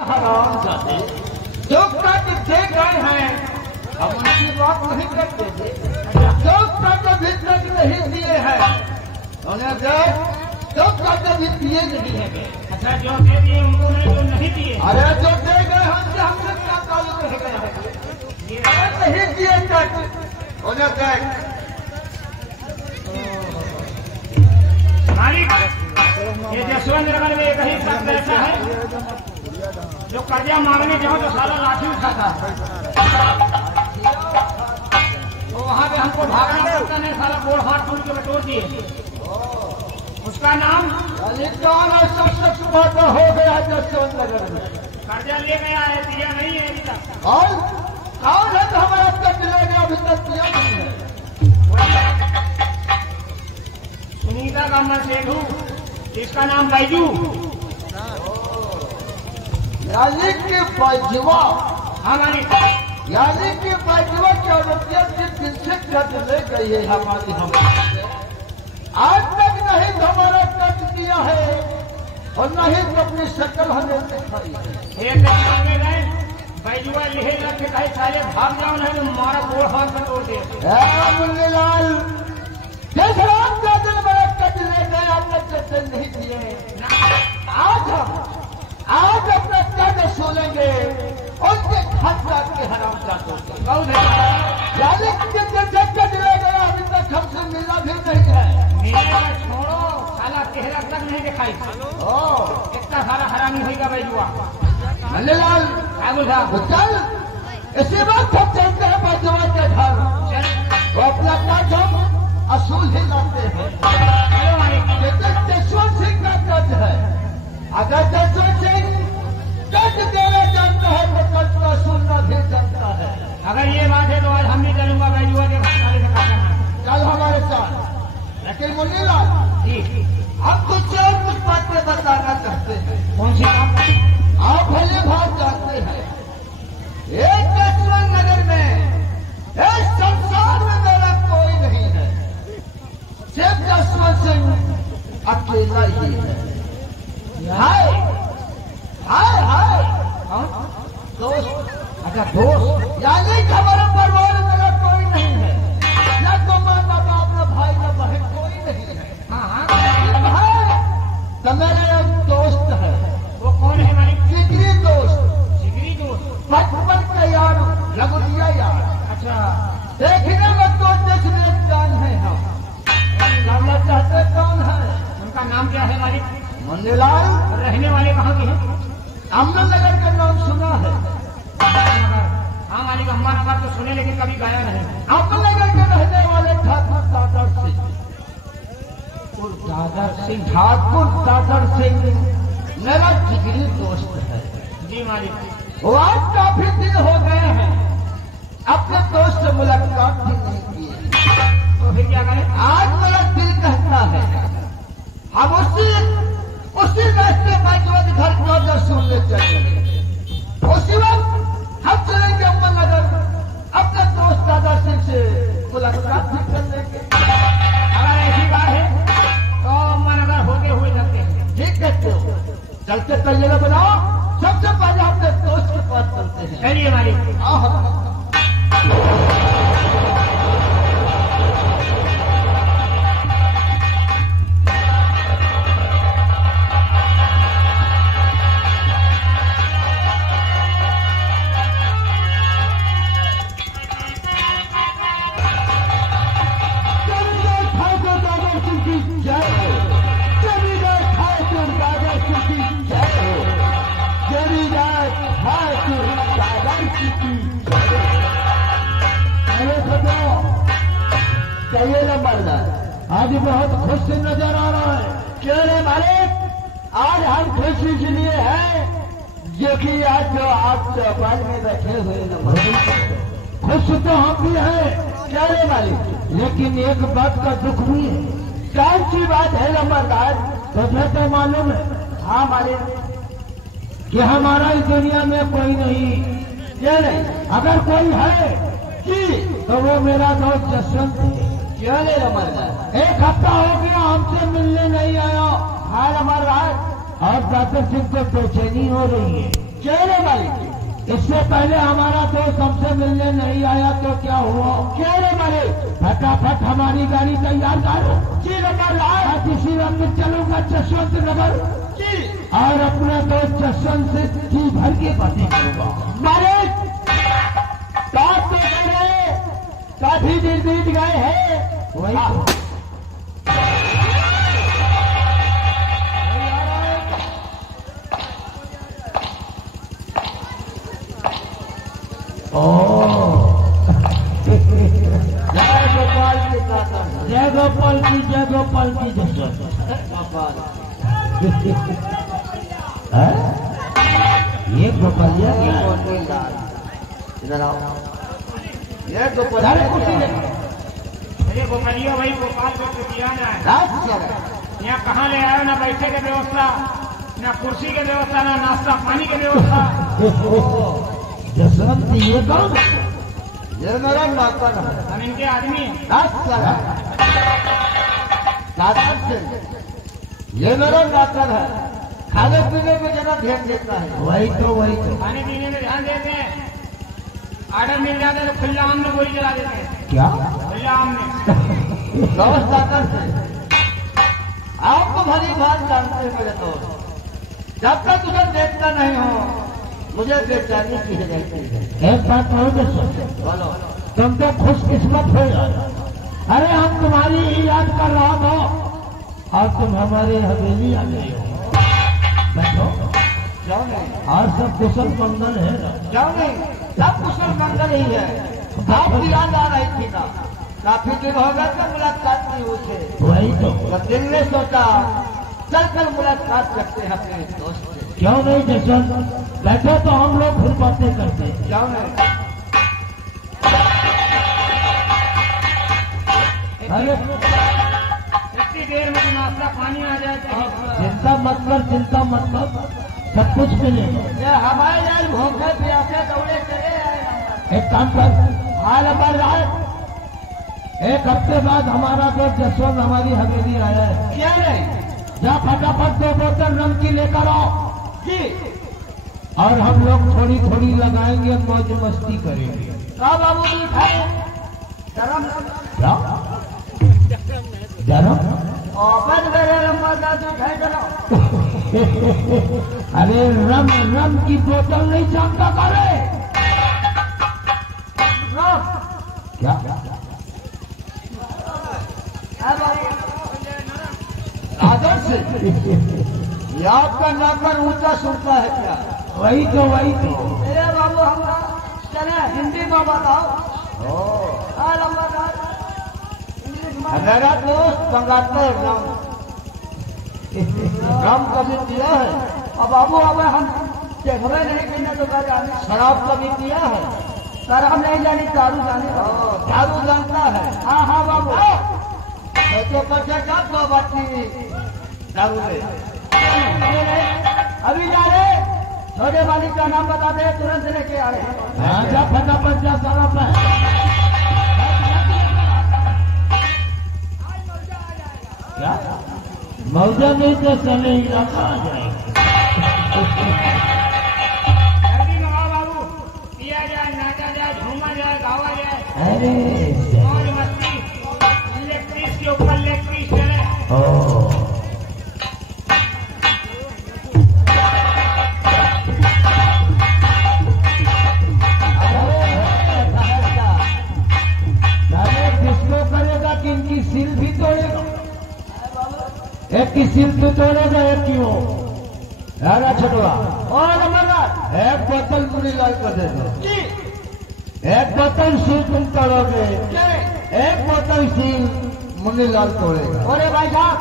हराम जाते जो कट दे गए हैं हम उनकी बात नहीं करते थे। जो कट अभी तक नहीं दिए हैं उन्हें दे, जो कट अभी दिए नहीं है। अच्छा, जो दे दिए उनको नहीं दिए। अरे जो दे गए हमसे हमसे क्या ताल्लुक रह गया है? नहीं दिए कट उन्हें दे। मालिक, ये जसवंत नगर में एक ही शख्स ऐसा है जो कर्जा मांगने जाओ तो सारा लाठी उठाता है। तो वहां पे हमको भागना पड़ता नहीं, सारा गोड़ हाथ टूट के बटोर दिए। उसका नाम कौन ऐसा शख्स पैदा हो गया जसवंत नगर में? कर्जा ले गया है, दिया नहीं है अभी तक। और कौन है जो हमारा कट ले गया अभी तक दिया नहीं है? सुनीता का अम्मा सेठू, इसका नाम बैजू। यानी कि बैजुआ, हमारी यानी कि बैजुआ की औरतिया के पीछे कट ले गई है हमारी। हम आज तक नहीं हमारा कट किया है और नहीं तो अपनी शक्ल हमें दिखाई है। एक मांगे गए, बैजुआ लिहे लग के कहे साले भाग जाओ नहीं तो मारा गोड़ हाथ बटोर दे। मुन्नीलाल जिस रात का दिन मेरा कट ले गए आपने कट नहीं दिए। आज अपना कट सुनेंगे उनके खतरा के हराम का बहुत है। यानी कि कट ले गया अभी तक हमसे मिला भी नहीं है। मिलेगा छोड़ो, साला चेहरा तक नहीं दिखाई। इतना सारा हरामी होगा बैजुआ। मुन्नीलाल आगुल साहब, चल इसी वक्त हम चलते हैं बैजुआ के घर। वो अपना कट हम असूल ही लाते हैं। चलो मालिक। लेकिन जसवंत सिंह का कट है। अगर जसवंत सिंह कट देना जानता है तो कट का सुनना भी जानता है। अगर ये बात है तो आज हम भी चलूंगा बैजुआ के साले से काटना। कल हमारे साथ। लेकिन मुन्नीलाल जी, हम कुछ और कुछ बातें बताना चाहते हैं। कौन सी काम? आप भले भाग जानते हैं एक जसवंत नगर में इस संसार में मेरा कोई नहीं है, सिर्फ जसवंत सिंह अकेला ही है। हाय हाय हाय दोस्त। अच्छा दोस्त, यानी कि हमारा परिवार मेरा कोई नहीं है, न तो माँ बाप, न भाई, न बहन, कोई नहीं है। हाँ हाँ, तो मेरा एक दोस्त है। वो कौन है मालिक? जिगरी दोस्त, जिगरी दोस्त। बचपन का यार, लगुलिया यार। अच्छा, देखने में तो देखने जान है हम। जानना चाहते कौन है? उनका नाम क्या है मालिक? मुन्नीलाल रहने वाले कहाँ के हैं? अम्मानगर का नाम सुना है? हाँ मालिक, अम्मा नगर तो सुने लेकिन कभी गाया नहीं। अम्मानगर के रहने वाले ठाकुर दादर सिंह। ठाकुर दादर सिंह मेरा जिगरी दोस्त है। जी मालिक। वो आज काफी दिन हो गए हैं अपने दोस्त से मुलाकात भी नहीं किए। तो फिर क्या करें? आज मेरा दिल कहता है हम उसी रास्ते बैजुआ के घर को अगर सुनने चलेंगे। उसी वक्त हम चलेंगे अम्मानगर, अपने दोस्त दादा सिंह से मुलाकात भी कर लेंगे। अगर ऐसी बात है तो अम्मा नगर होते हुए चलते हैं। ठीक कहते हो, चलते तैयार बनाओ। सबसे पहले अपने दोस्त के पास चलते हैं। चलिए मालिक। चाहिए ना मरना। आज बहुत खुश नजर आ रहा है। क्यों रे मालिक? आज हम खुशी इसलिए है जो कि आज जो आप चौपाल में बैठे हुए नंबर खुश तो हम भी हैं। क्या रे मालिक? लेकिन एक बात का दुख भी है। कौन सी बात है नंबरदार? तुझे तो मालूम है? हाँ मालिक, कि हमारा इस दुनिया में कोई नहीं। ये नहीं, अगर कोई है कि तो वो मेरा दोस्त जसवंत है। क्यों नहीं नंबरदार? एक हफ्ता हो गया हमसे मिलने नहीं आया। हाँ नंबरदार, और दादा सिंह को बेचैनी हो रही है। चेहरे मालिक इससे पहले हमारा दोस्त हमसे मिलने नहीं आया तो क्या हुआ? चेहरे मालिक फटाफट हमारी गाड़ी तैयार करो जी। नंबर इसी वक्त चलूंगा जसवंत नगर जी और अपना दोस्त जसवंत से जी भर के बातें करूंगा। मालिक बात तो कर रहे काफी दिन बीत गए हैं। वही जय गोपाल की जय गोपाल की जय गोपाल की ये गोपालिया इधर आओ। ये गोपाल गोपालिया भाई गोपाल को दिया ना यहाँ कहाँ ले आयो? ना बैठे के व्यवस्था, ना कुर्सी के व्यवस्था, ना नाश्ता पानी के व्यवस्था। जसवंत ये कौन? ये मेरा नौकर है। हम इनके आदमी ये मेरा नौकर है। खाने पीने में जरा ध्यान देता है। वही तो खाने पीने में ध्यान देते हैं। ऑर्डर मिल जाता है तो खुला आम में गोली चला देते हैं। क्या खुला आम में व्यवस्था करते? आपको भली बात जानते हैं मेरे दोस्त। जब तक तुझे देखता नहीं हो मुझे बेचैनी की रहती है। एक बात कहो बोलो, तुम तो खुशकिस्मत हो यार। अरे हम तुम्हारी ही याद कर रहा था और तुम हमारे हवेली आ गए हो। बैठो। क्यों नहीं? और सब कुशल मंगल है ना? क्यों नहीं? सब कुशल मंगल ही है। आपकी याद आ रही थी ना, काफी दिन हो गए तो मुलाकात नहीं हुई थे। वही तो दिल ने सोचा चलकर मुलाकात करते हैं अपने दोस्त से। क्यों नहीं जसवंत? बैठो तो हम लोग फिर बातें करते हैं। क्यों नहीं? अरे इतनी देर में नाश्ता पानी आ जाए तो चिंता मत कर, सब कुछ मिलेगा। हमारे यार भूखे प्यासे दौड़े चले आए। एक काम कर, हाल नंबर एक हफ्ते बाद हमारा दोस्त जसवंत हमारी हवेली आया है। क्या नहीं? जा फटाफट 2 बोतल रम की लेकर आओ जी और हम लोग थोड़ी थोड़ी लगाएंगे, मौज मस्ती करेंगे। बाबू जी खाए गरम क्या? गरम अरे रम की बोतल नहीं जानता करे क्या? आदर से ये आपका नंबर ऊंचा सुनता है क्या? वही तो अरे बाबू हम चले हिंदी में बताओ। मेरा दोस्त मंगाता है राम कभी पिया है? अब बाबू अब हम देखवे नहीं पीना तो क्या जाने। शराब कभी पिया है? शराब नहीं जानी, दारू जाने। दारू जानता है? हाँ बाबू तो पचे का बाटी दारू ले। अभी जा रहे छोटे मालिक का नाम बता दे, तुरंत लेके आ रहे। जा फटाफट जा सारा क्या मौजा नहीं तो चले इलाका आ जाएगा। जल्दी मंगाओ बाबू, पिया जाए, नाचा जाए, घूमा जाए, गावा जाए। अरे मौज मस्ती, लेग पीस के ऊपर लेग पीस चले। किसको करेगा कि इनकी सिल भी तोड़ेगा? एक की सिल तो तोड़ेगा, एक की वो राजा छटवा और एक बोतल पूरी लाल कर देगा। एक बोतल सिल तुम तोड़ोगे, एक बोतल सिल मुन्नीलाल तोड़ेगा। अरे भाई साहब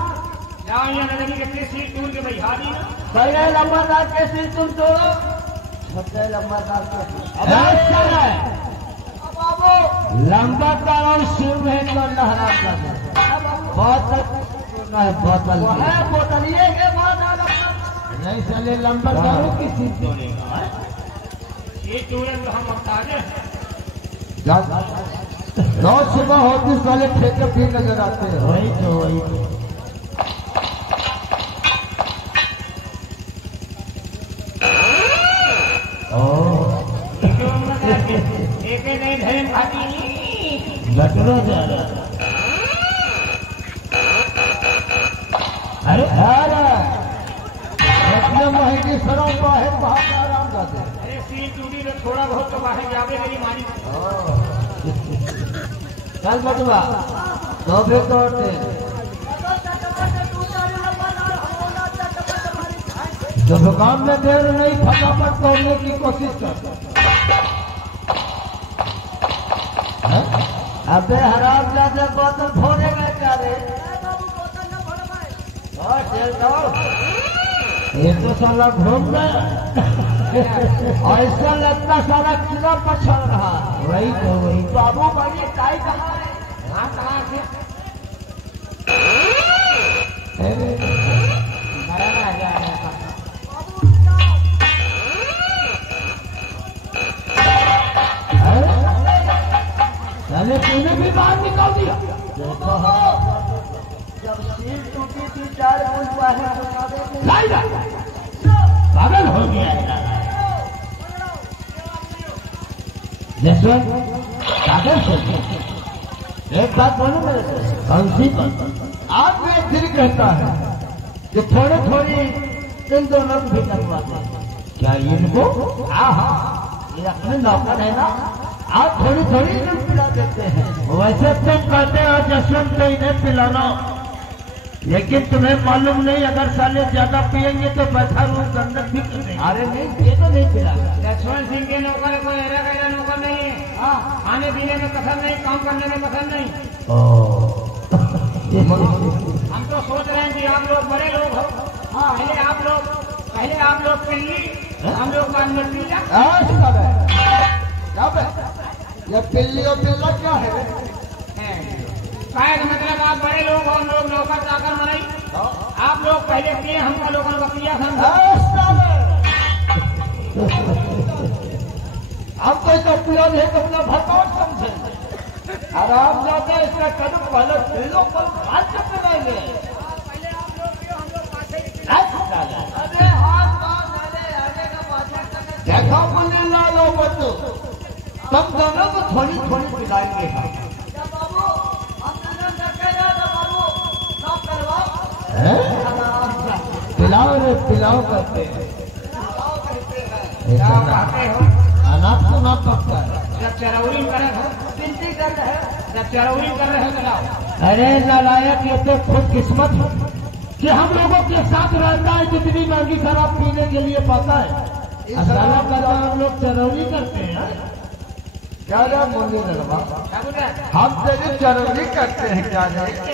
जाओ यहाँ नजर के सीट टूट के भाई हादी ना पहले लंबरदार के सिल तुम तोड़ो, छोटे लंबरदार के लंबरदार और शिव है तो लहरा बोतल है बोतलिए के बाद नहीं चले लंबरदारों की सीट तोड़ेगा। सीट टूटे तो हम ताजे रोज सुबह होती साले ठेके भी नजर आते हैं। वही तो लटरो जा रहा है। अरे अपने महंगी सरों बाहर बाहर आराम करते। अरे सीट टूटी तो थोड़ा बहुत तो बाहर जावे मेरी मानी। चल बटुआ तो फिर तोड़ते। जो दुकान में देर नहीं फटाफट तोड़ने की कोशिश कर। अबे हराम जाते बोतल फोड़ेगा क्या रे? ये तो साला घूम गया। ऐसा लगता सारा किला पछड़ रहा। वही तो वही बाबू भाई टाई कहाँ है? कहाँ से मैंने तूने भी बाहर निकाल दिया। जब सीट टूटी थी 4 फुट बाहर पागल हो गया। जसवंत पागल हो गया। एक बात बोलो मेरे से, कौन सी बात? आज मैं फिर कहता है कि थोड़ी थोड़ी इन दोनों भी करवाते। क्या इनको? हाँ ये अपने नौकर है ना, आप थोड़ी थोड़ी दूध पिला देते हैं। वैसे तुम कहते हो जसवंत को इन्हें पिलाना, लेकिन तुम्हें मालूम नहीं अगर साले ज्यादा पिएंगे तो बैठा रूप गंदक भी करेंगे। अरे नहीं ये तो नहीं पिला। जसवंत सिंह के नौकर कोई ऐरा गैरा नौकर नहीं है। खाने पीने में पसंद नहीं, काम करने में पसंद नहीं। हम तो सोच रहे हैं कि आप लोग बड़े लोग हो। पहले आप लोग पिल्ली, हम लोग बाद में पिल्ला। ये पिल्ली और पिल्ला क्या है? शायद मतलब आप बड़े लोग हो, हम लोग नौकर चाकर बनाई। आप लोग पहले पिए, हमका लोगों का पिया समझो। हम कोई तो पिया नहीं तो अपना भरपाट समझे। आराम जाते इसका कदम पहले पिलो पर हाथ से पिलाएंगे। पहले आप लोग पियो, हम लोग पाछे ही अरे हाथ आगे का पाछे देखा बोले ला लो बच्चों, तब दोनों को थोड़ी थोड़ी पिलाएंगे। पिलाओ रे पिलाओ करते हैं। अनाथ तो ना पकता है। जब चरौरी कर रहे हो, चिंती कर रहे हो, जब चरौरी कर रहे हो चलाओ। अरे नालायक ये तो खुद किस्मत है कि हम लोगों के साथ रहता है, जितनी महंगी शराब पीने के लिए पाता है। साला करता हम लोग चरौरी करते हैं। क्या बोलिए हम तेरी चरौरी करते हैं। क्या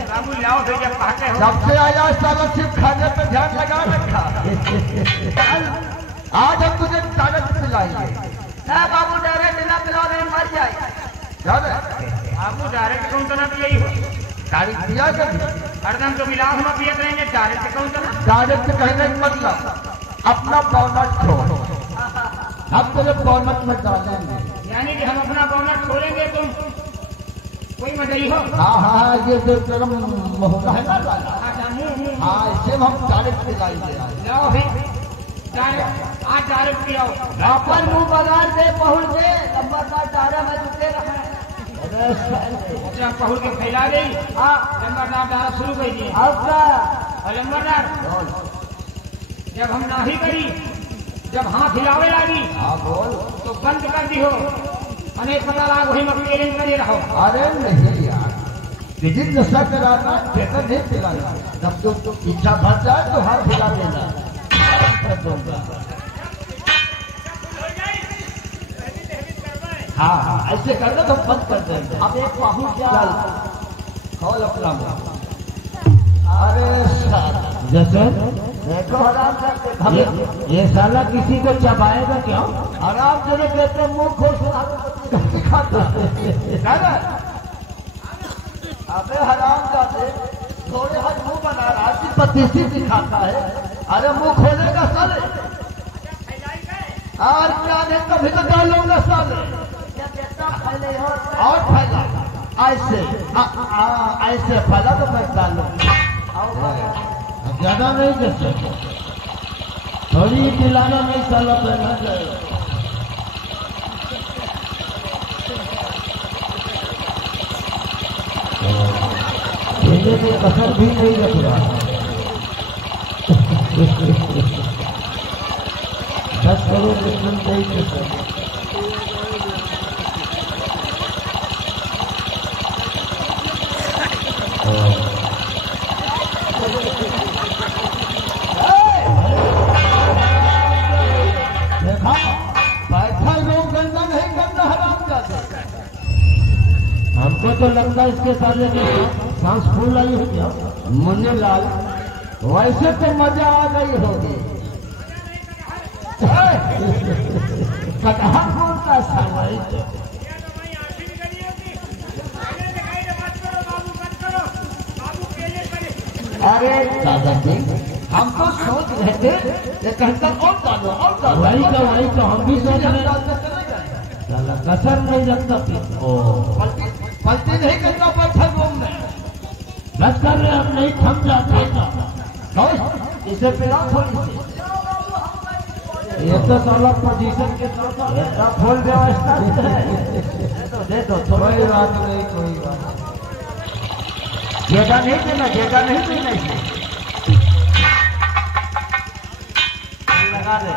बाबू लाओ भैया पाके हो। सबसे आया साला सिर्फ खाने पे ध्यान लगा रखा। आज हम तुझे डायरेक्ट पिलाएंगे। बाबू डायरेक्ट ना पिलाओ नहीं मर जाए। बाबू डायरेक्ट कौन तो ना पिए हो? डायरेक्ट पिया कर हरदम तो मिलाओ हम पिए रहेंगे। डायरेक्ट कौन तो ना? डायरेक्ट कहने का मतलब अपना बोनट छोड़ो। अब तेरे बोनट में डालेंगे, यानी कि हम अपना बोनट खोलेंगे तुम कोई मजई हो। हाँ ये जो गरम होता है ना, हाँ इसे हम डायरेक्ट पिलाएंगे। लाओ भी डायरेक्ट, आज डायरेक्ट पिलाओ। पर मुंह बाजार से पहुंच दे लंबरदार डारा में जुटे रहे। अच्छा पहुंच के फैला गई। लंबरदार डारा शुरू कर दिए। आपका लंबरदार जब हम नाही करी, जब हाथ हिलावे लगी तो बंद कर दी हो। अनेक पता लगा वही मकली करे रहो। अरे नहीं यार, किसी नशा कराना बेहतर नहीं पिलाना। जब तो इच्छा भर जाए तो हाथ हिला देना। हाँ ऐसे करना तो बंद कर देंगे। अब एक बाहू चल खोल अपना। अरे जैसे देखो आराम करते, ये साला किसी को चबाएगा क्या? आराम से कहते मुंह खोल खाता। अबे हराम जाते थोड़े हाथ मुंह बना रहा है, पतीसी दिखाता है। अरे मुंह खोलेगा साले और क्या नहीं, कभी तो डालूंगा साले और फैला ऐसे ऐसे फैला तो मैं डालूंगा। ज्यादा नहीं जैसे थोड़ी दिलाना नहीं साला पहना जाएगा। से कसर भी नहीं रख रहा। 10 करोड़ दुश्मन नहीं कर देखा, पैसा लोग गंदा नहीं करना हराम जाता। हमको तो लगता है इसके साले में सांस फूल आई हो क्या मुन्ने लाल, वैसे तो मजा आ गई होगी। कटहल फूल का सावई अरे दादाजी, हम तो सोच रहे थे ये कहता और डालो और डालो। वही तो हम भी सोच रहे हैं, कसर नहीं लगता। पलटी नहीं करना पड़ता रूम में, बस कर रहे हम नहीं थम जाते। इसे पिला थोड़ी सी, ये तो साला पोजीशन के साथ फुल व्यवस्था दे दो। कोई बात नहीं, कोई बात जेगा नहीं देना, जेगा नहीं देना। लगा ले,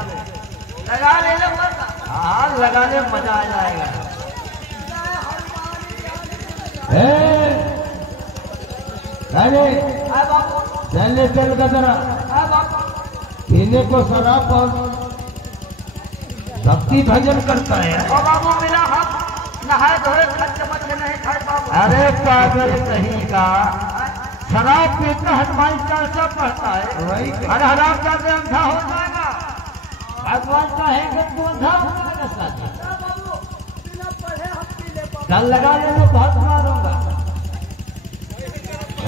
लगा ले, हाँ लगा ले, मजा आ जाएगा। अरे चल चल का जरा पीने को शराब और भक्ति भजन करता है। ओ बाबू मेरा हाथ नहाए धोए खर्च मत नहीं खाए बाबू। अरे पागल कहीं का, शराब पीता हनुमान चालीसा पढ़ता है। वही अरे हराम जाते अंधा हो जाएगा। भगवान चाहेंगे तो अंधा हो जाएगा। डर लगा ले तो बहुत मारूंगा।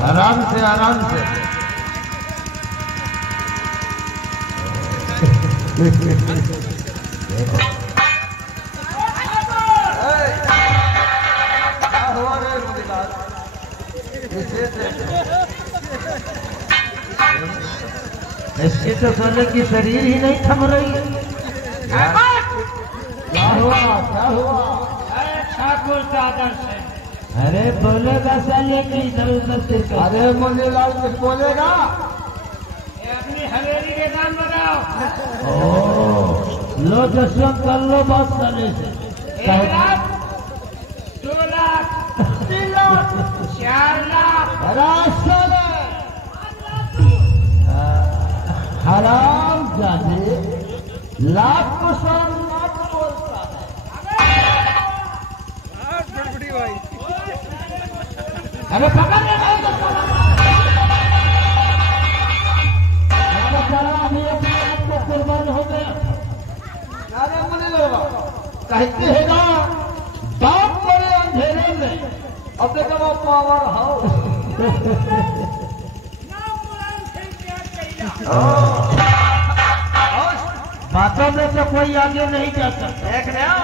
आराम से आराम से। इसकी तो सोने की शरीर ही नहीं थम रही। क्या हुआ, क्या हुआ? अरे ठाकुर दादर से। अरे बोलेगा साले की इधर उधर से। अरे मुन्ने लाल कुछ बोलेगा? ये अपनी हवेली के नाम लगाओ। लो जसवंत कर लो बात साले से। 1 लाख 2 लाख 3 लाख 4 लाख। हराम जाने लाख को 100 लाख बोलता है। अरे पकड़ अभी अपने आप को कुर्बान हो गया। अरे मुझे कहते हैं ना, बाप बड़े अंधेरे में, अब देखो वो पावर हाउस। बातों में तो कोई आगे नहीं जा सकता। देख रहे हो,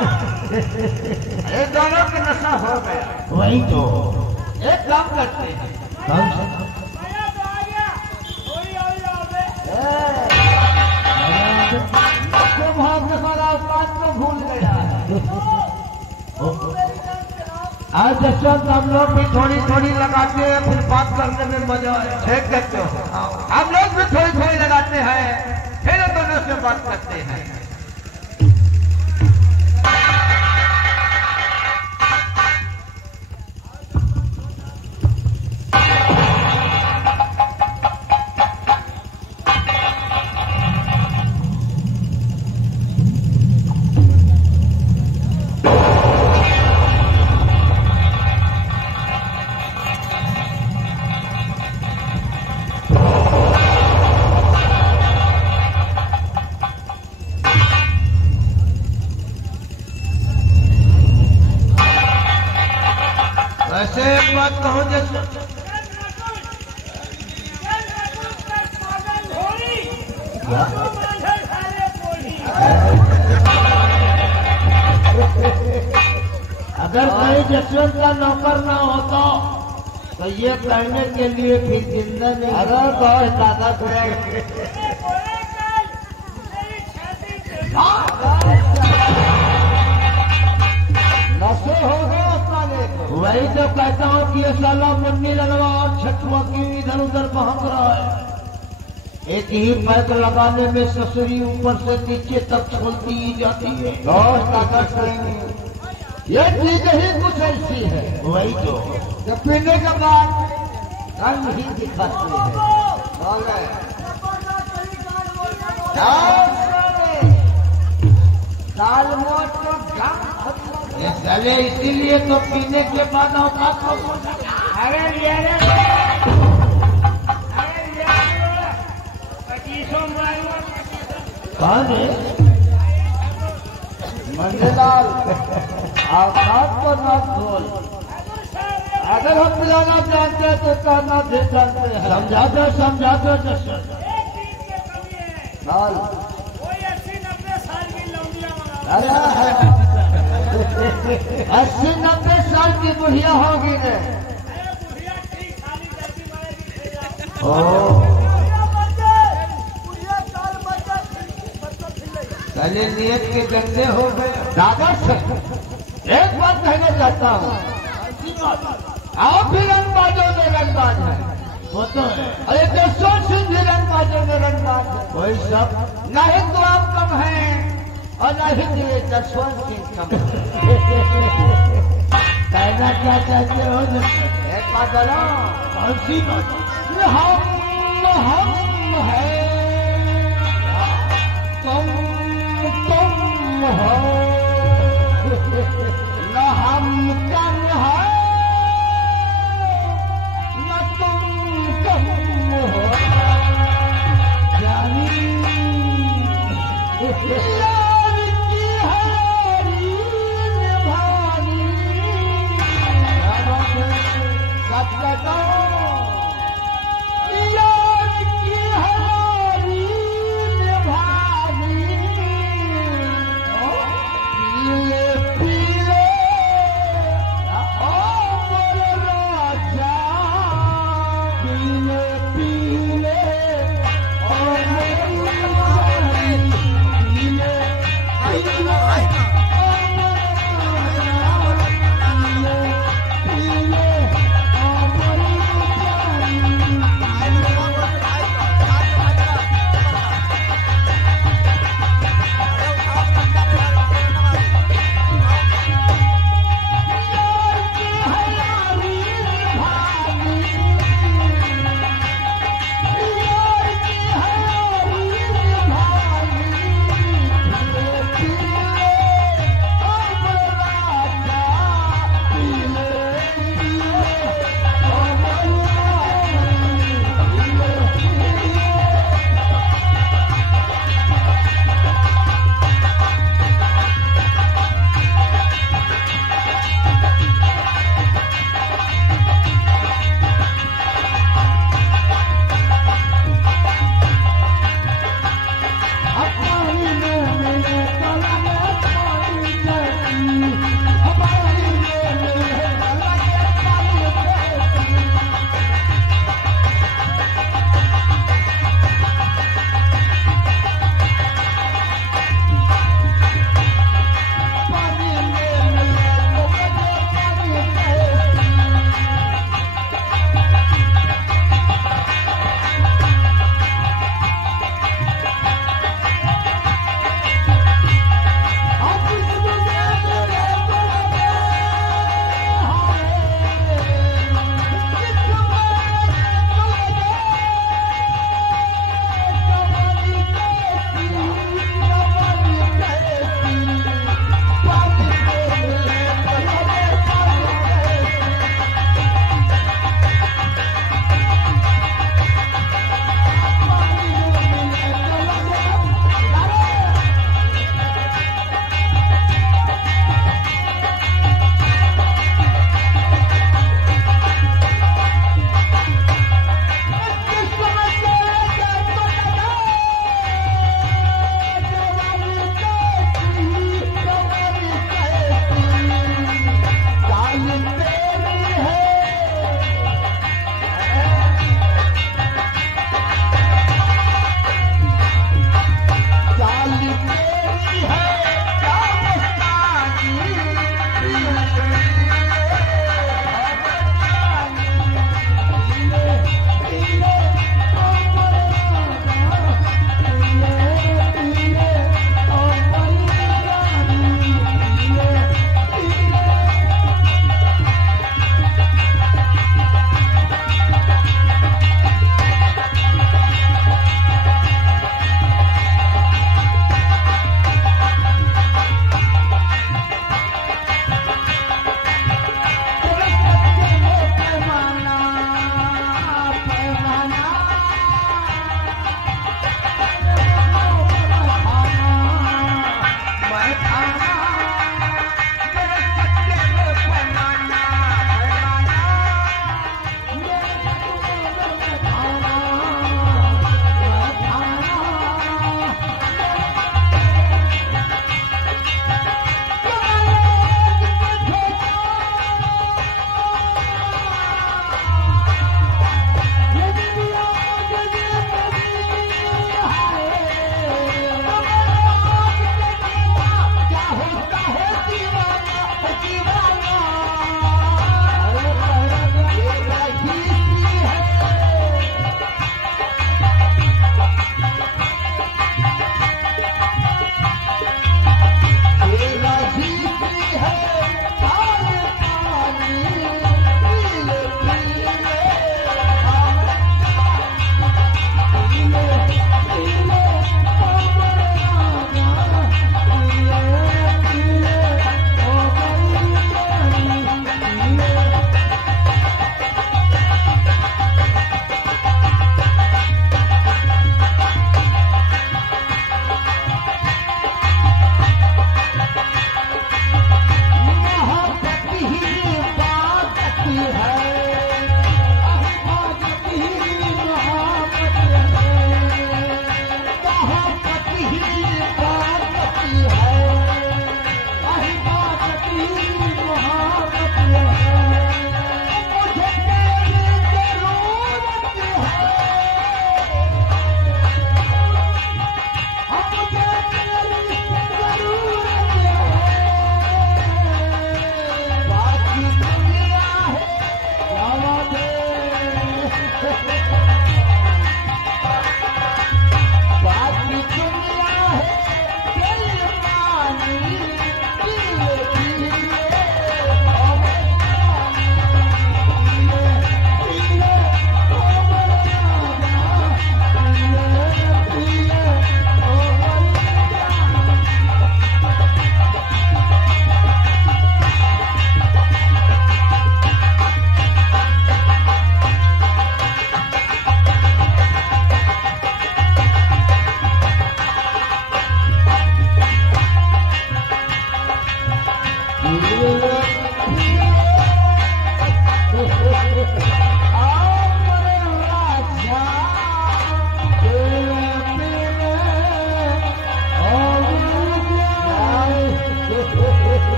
ये दोनों के नशा हो गया। वही तो एक काम करते हैं। कौन सा? भाग हमारा बात को भूल गया है। आज जसवंत हम लोग भी थोड़ी थोड़ी लगाते हैं, फिर बात करने में मजा आए। ठीक कहते हो, हम लोग भी थोड़ी थोड़ी लगाते हैं, फिर दोनों से बात करते हैं। वैसे एक बात कहूं, जैसे अगर कहीं जसवंत का नौकर ना होता तो ये कहने के लिए फिर जिंदा नहीं। अगर बहुत ताकत नशे हो गए। वही तो कहता हूँ कि ये साला मुन्नी लगवा और हंसुआ क्यों इधर उधर बहक रहा है? एक ही पैक लगाने में ससुरी ऊपर से नीचे तक छोड़ती ही जाती है। ये चीज ही कुछ ऐसी है, वही तो जब पीने के बाद कल ही दिखाती है। दाल मोट तो चले, इसीलिए तो पीने के बाद औकात हो। अरे ये 25 कौन है? मंडलाल औकात को ना खोल। अगर हम पिलाना जानते हैं तो कहना दे जानते हैं। समझा दो जैसे लाल 80-90 साल की लौंडिया मंगा। 80-90 साल की बुढ़िया होगी ने। बुढ़िया ठीक खाली करती मारेगी। पहले नियत के गंदे हो गए। दादा से एक बात कहना चाहता हूँ, आप भी रंगबाजों में रंगबाज है, वो तो है। अरे जसवंत सिंह भी रंगबाजों में रंगबाज है। वही सब नहीं तो आप कम हैं और नहीं तो ये जसवंत सिंह कम है। कहना क्या चाहते हो? एक बात बोलो। कौन सी बात? हम है, तुम हो, न हम कम है न तुम कम हो। जानी यार की हमारी निभानी। सच कहता हूं, यार की हमारी निभानी। पीले राजा, पीले पीले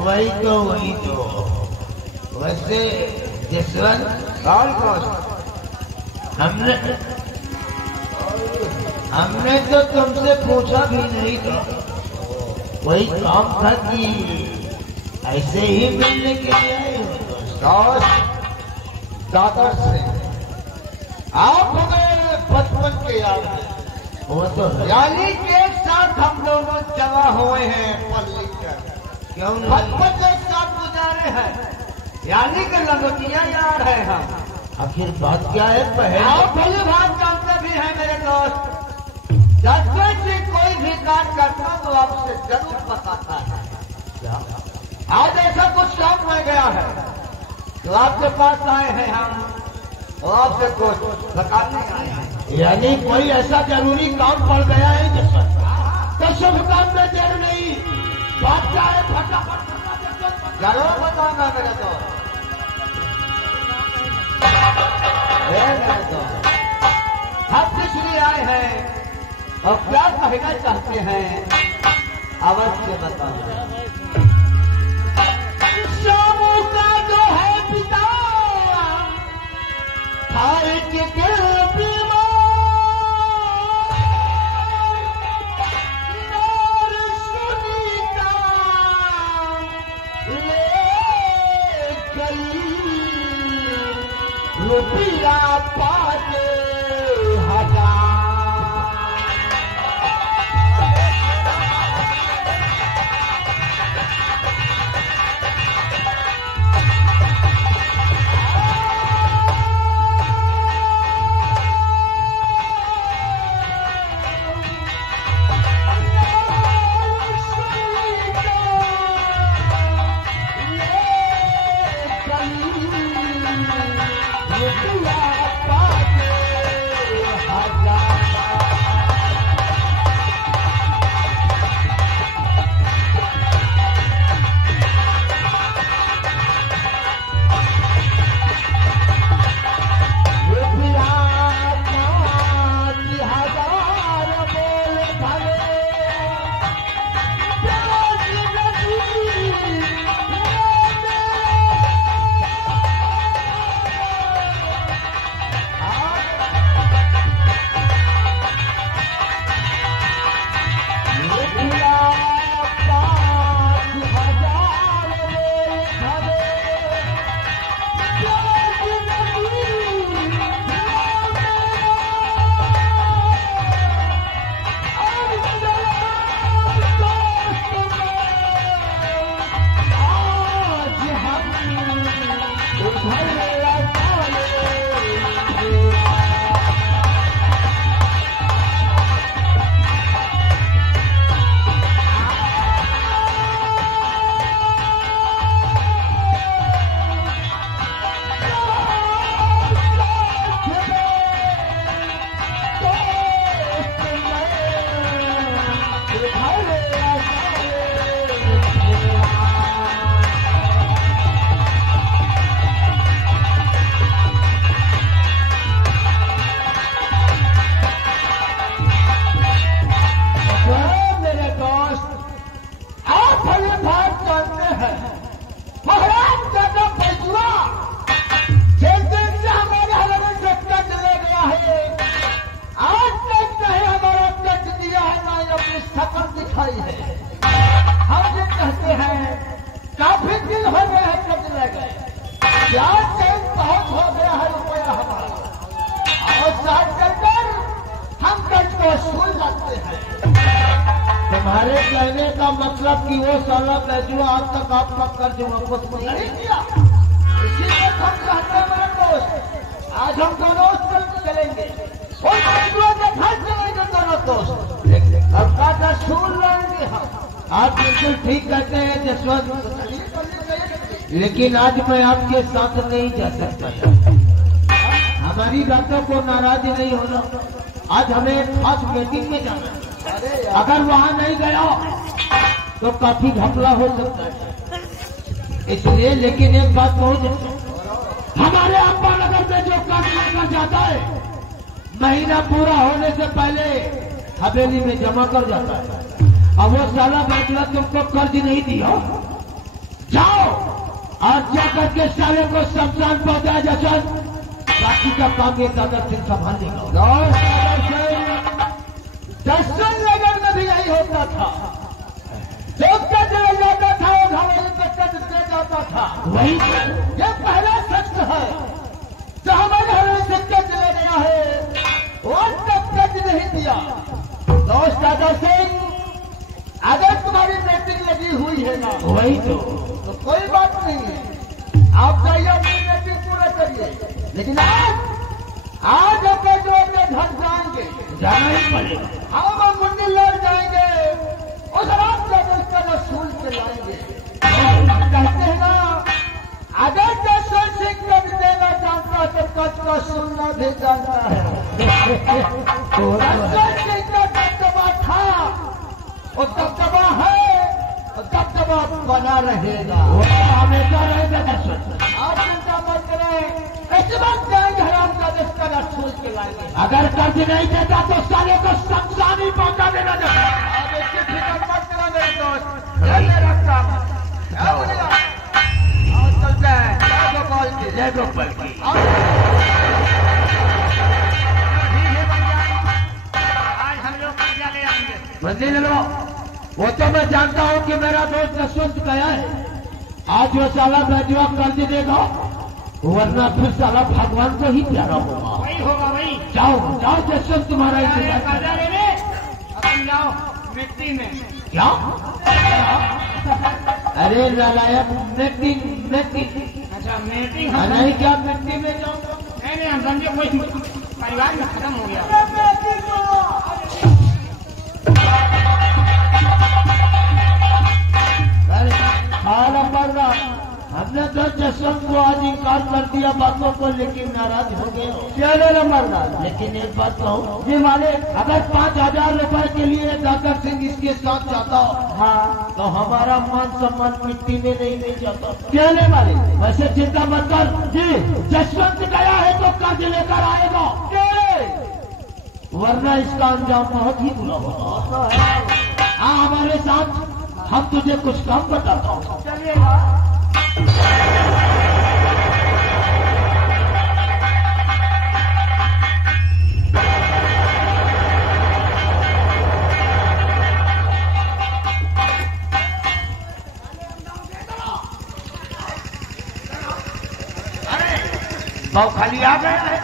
वही तो वैसे जसवंत हमने तो तुमसे पूछा भी नहीं था। वही काम था कि ऐसे ही मिलने के लिए आए हो दादा से। आप हमें बचपन के याद है। वो तो यानी के एक साथ हम दोनों जमा हुए हैं पढ़ लिख कर। क्यों बचपन एक साथ गुजारे हैं, यानी कि लंगोटिया यार है हम। आखिर बात क्या है? पहले आप भले बात जानते भी हैं मेरे दोस्त। जैसे कि कोई भी काम करता तो आपसे जरूर बताता है। क्या आज ऐसा कुछ काम हो गया है तो आपके पास आए हैं हम और आपसे कुछ बताने आए हैं। यानी कोई ऐसा जरूरी काम पड़ गया है जिसमें तो शुभ काम में देर नहीं। बात क्या है? फटाफट जरूर बताना मेरे दोस्त। हम किस लिए आए हैं और क्या कहना चाहते हैं अवश्य बताओ। शामू का जो है पिता हाय के रुपया पाते हजार। तुम्हारे कहने का मतलब कि वो साला बैजुआ आज तक आपका कर्ज वापस नहीं किया, इसीलिए हम कहते हैं मेरे दोस्त आज हम दोनों चलेंगे और बैजुआ के घर चलेंगे दोनों दोस्त। अब का सुन लेंगे हम। आप बिल्कुल ठीक कहते हैं जसवंत, लेकिन आज मैं आपके साथ नहीं जा सकता। हमारी बातों को नाराज नहीं होना। आज हमें एक खास मीटिंग में जाना है। अगर वहां नहीं गया तो काफी घपला हो सकता है। इसलिए लेकिन एक बात बहुत, हमारे अब्बा नगर में जो कर्ज लेकर जाता है, महीना पूरा होने से पहले हवेली में जमा कर जाता है। अब वो साला बैठला तुमको कर्ज नहीं दिया, जाओ आज जाकर के साले को शमशान पहुंचा जशन, बाकी का काम एक दादा सिंह संभाल लेगा। दर्शन नगर में भी यही होता था। जो कर्ज ले जाता था वो हवेली में कर्ज दे जाता था। वही ये पहला सच है। जो हमारे हवेली से कर्ज ले गया है वो तब कर्ज नहीं दिया। दोस्त दादा सिंह, अगर तुम्हारी मीटिंग लगी हुई है ना, वही तो कोई बात नहीं है। आप जाइए अपनी मीटिंग पूरा करिए। लेकिन आज अपने जो अपने घर जाएंगे, जाना ही पड़ेगा। हम मुंडी लड़ जाएंगे, उस रात जब उसका रसूल के लाएंगे। कहते हैं ना, अगर जसवंत सिंह कर्ज देना जानता तो कर्ज का सुनना भी जानता है। जसवंत सिंह का दबदबा था, वो दबदबा है, दबदबा बना रहेगा, हमेशा रहेगा। जसवंत आप चिंता मत करें, इस वक्त जाएंगे हराम का जिसका रसूल के लाएंगे। अगर कर्ज नहीं देता तो साले को शमशान ही पहुंचा देना। आप इसकी फिक्र मत करो मेरे दोस्त, ये मेरा काम है। चलते हैं जय गोपाल की, जय गोपाल की। आज हम लोग कर्जा ले आएंगे। मंदिर लो, वो तो मैं जानता हूँ कि मेरा दोस्त जसवंत गया है। आज वो साला बैठवा कर्ज देगा, वरना फिर साला भगवान को ही प्यारा होगा। वही होगा वही। जाओ जाओ जसवंत, तुम्हारा इंतजार। कर्जा लेने अपन जाओ मिट्टी में। क्या? अरे नालायक, मिट्टी। अच्छा मिट्टी नहीं क्या मिट्टी में जाऊंगा? नहीं हम समझे कोई परिवार में खत्म हो गया। हमने तो जसवंत को आज इनकार कर दिया बातों को, लेकिन नाराज हो गए। चलो मरना। लेकिन एक बात कहूँ जी मालिक, अगर 5,000 रुपए के लिए दादा सिंह इसके साथ जाता हो, हाँ, तो हमारा मान सम्मान मिट्टी में नहीं जाता। क्या नहीं मालिक? वैसे चिंता मत कर जी, जसवंत गया है तो कर्ज लेकर आएगा, वरना इसका अंजाम बहुत ही बुरा होगा। हाँ हमारे साथ, हम तुझे कुछ काम बताता हूँ। चलिएगा। भाव खाली आ गया है।